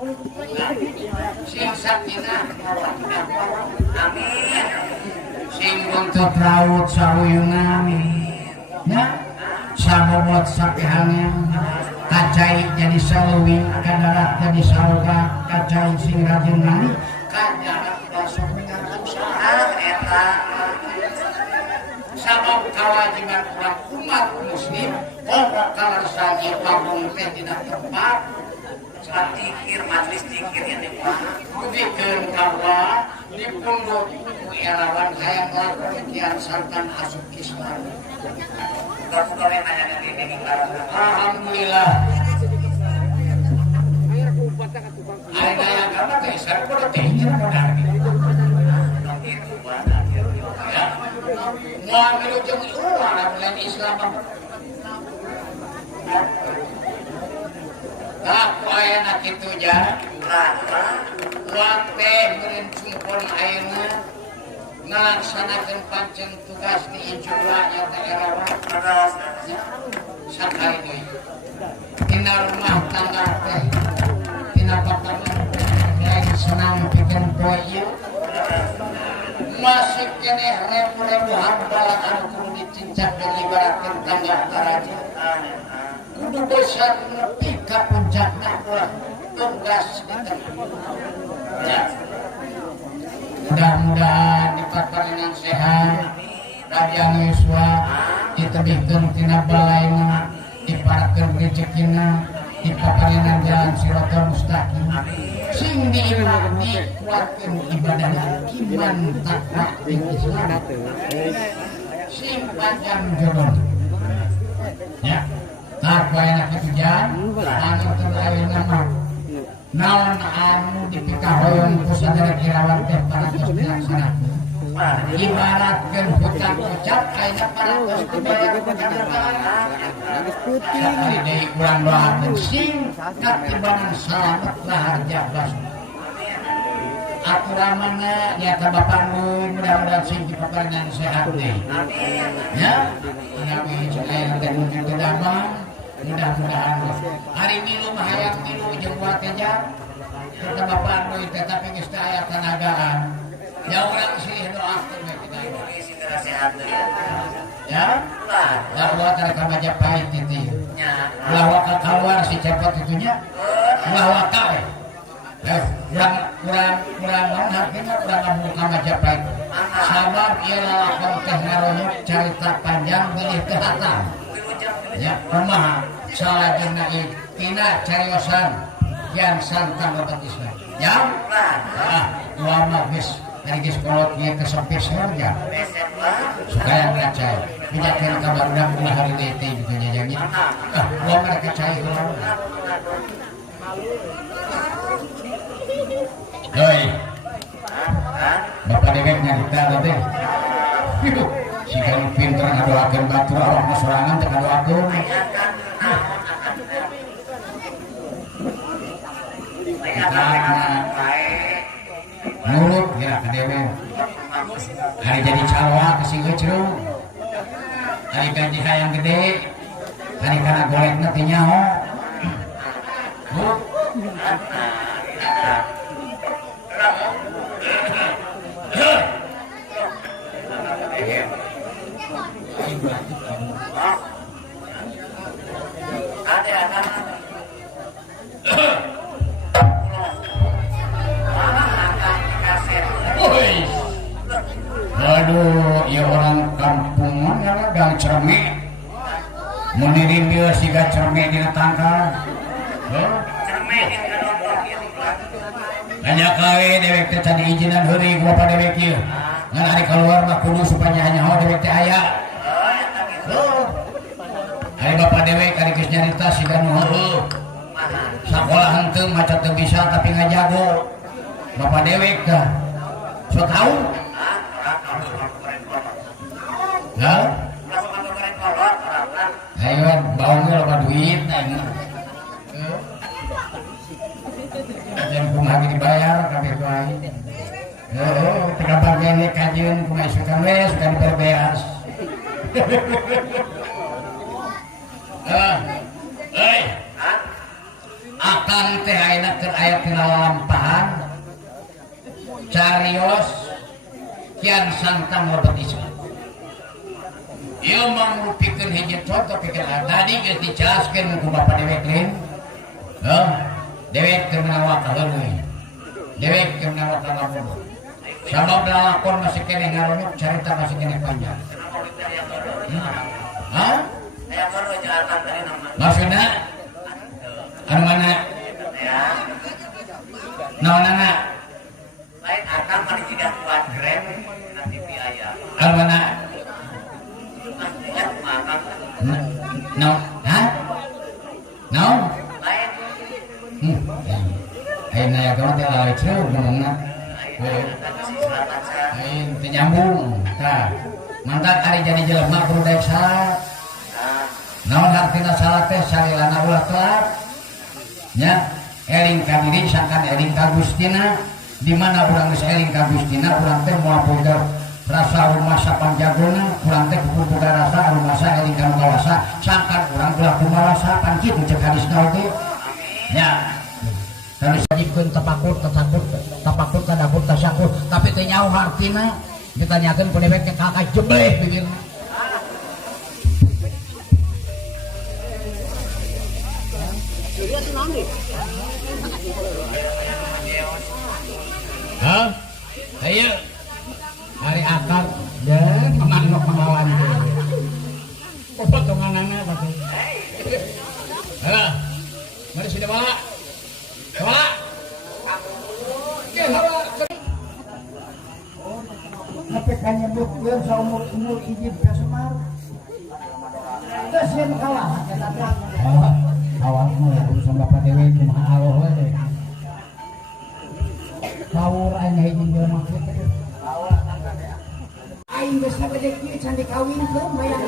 sing sakina amin sing buntut raut saruyungan ya sabobot sapihangan kacai jadi saluwing kadarat jadi saluga kacai sing rajin nani kadarat basok usaha eta sabab kewajiban umat muslim pokok kalarsannya panggung teh tidak tepat saat zikir majelis zikir yang dibikeun kawa di punduk erawan hayang lakon kian santan asup kisman mudah-mudahan yang nanya dari ini alhamdulillah ada yang kata teh saya kudu teh modal gitu ya mau ambil ujung uang lain Islam tak payah nak itu jah uang teh meureun cumpul ayeuna ngalaksanakeun pancen tugas di ijulanya teh erawan sakali deui tina rumah tangga teh tina papaman teh senang pikeun poe ieu masih keneh rebu-rebu hambal anu kudu dicincak dan ibaratkeun tangga taraja kudu besar nepi ka puncakna ulah tugas ya mudah-mudahan dipaparingan sehat radian yuswa ditebikeun tina balaina diparakeun rezekina dipaparingan jalan siratal mustaqim sing dikuatkeun ibadahna iman takwa ing Islam sing panjang jodoh ya takwa enak ketujuan anu teu ayeuna mah naon anu dipikahoyong ku sadaya kirawan teh parantos dilaksanakeun ibaratkeun hutang ucap ayeuna parantos dibayar geus puting ari deui kurang doakeun sing katibanan salamet raharja blas aturanna nyata bapangeun mudah-mudahan sing dipaparingan sehat deui ya amin aya teh damang mudah-mudahan hari minum hayang minum jeung buat aja kita bapangeun tetapi geus teu aya tenagaan ya urang silih doakeun we kita segera sehat ya ya buat reka Majapahit itu nya ulah waka keluar si cepot itunya ulah waka we kurang hakina kurang membuka Majapahit sabab ieu lalakon teh ngaroyok carita panjang beulih teu hatam ya kumaha salajengna tina cariosan kian santang umat Islam ya ulama geus ari geus kolot ieu teh sepes harja supaya ngacai bijakeun ka barudak ulah hari deui teh kitu nya janji ulama rek cai heula hei bapak dewek nyarita teh si kan pinter ngadoakeun batur awakna sorangan teh ngadoakeun nurut ya ka dewe hari jadi calwa ke si geucreung hari gaji hayang gede hari kana golekna teh nyaho aduh ya orang kampung mana gang cermek menirim dia siga cermek di tangkal cermek di hanya kawin dewek teh can izinan heuri ku bapak dewek ieu ngan ari keluar mah kudu supaya hanya hawa dewek teh aya ari bapak dewek ari geus nyarita siga nu heueuh sakola henteu maca teu bisa tapi ngajago bapak dewek teh so tahu ha ayo baungna loba duit aing dan kumaha dibayar kabeh bae heuh teu bagene kajeun kumaha suka we suka diperbeas euy akang teh ayeuna keur aya tina lalampahan carios kian santang lebet Islam. Ieu mangrupikeun hiji contoh pikeun tadi geus dijelaskeun ku Bapak dewek lain. Dewek keur menawa ka leuwih. Dewek keur menawa ka lamun. Sabab lalakon masih kene ngaronyok carita masih kene panjang. Hah? Aya mah jalan tadi nama. Maksudna anu mana? Ya. Naonana? Lain akang mah dicidak kuat grab nanti biaya. Anu mana? No. Hah? No? Lain. Ayeuna ya kamu teh lali ceuk ngomongna. Ayeun teu nyambung. Tah. Mantap ari jadi jelema kudu daek salat. Naon artina salat teh salilana ulah telat. Nya eling ka diri sangkan eling ka Gustina. Di mana urang geus eling ka Gustina urang teh moal boga rasa rumasa panjagona urang teh kudu boga rasa rumasa eling ka kawasa sangkan urang ulah kumaha pan kitu cek hadisna oge. Nya harus dijikeun tapakur tadabur tasyakur tapi teu nyaho artina ditanyakeun ku dewek teh kakak jebleh bibirna. Hah? Ayo hari akar dan memanok mengawan kok potonganana tapi halah mari sudah bala bala ke hawa tapi kan nyebutkeun saumur ijib ka Semar geus yen kalah eta teh awal mah urusan Bapak dewe kumaha Allah we kawur anya hiji jelema kieu aing geus sagede kieu can dikawinkeun bayang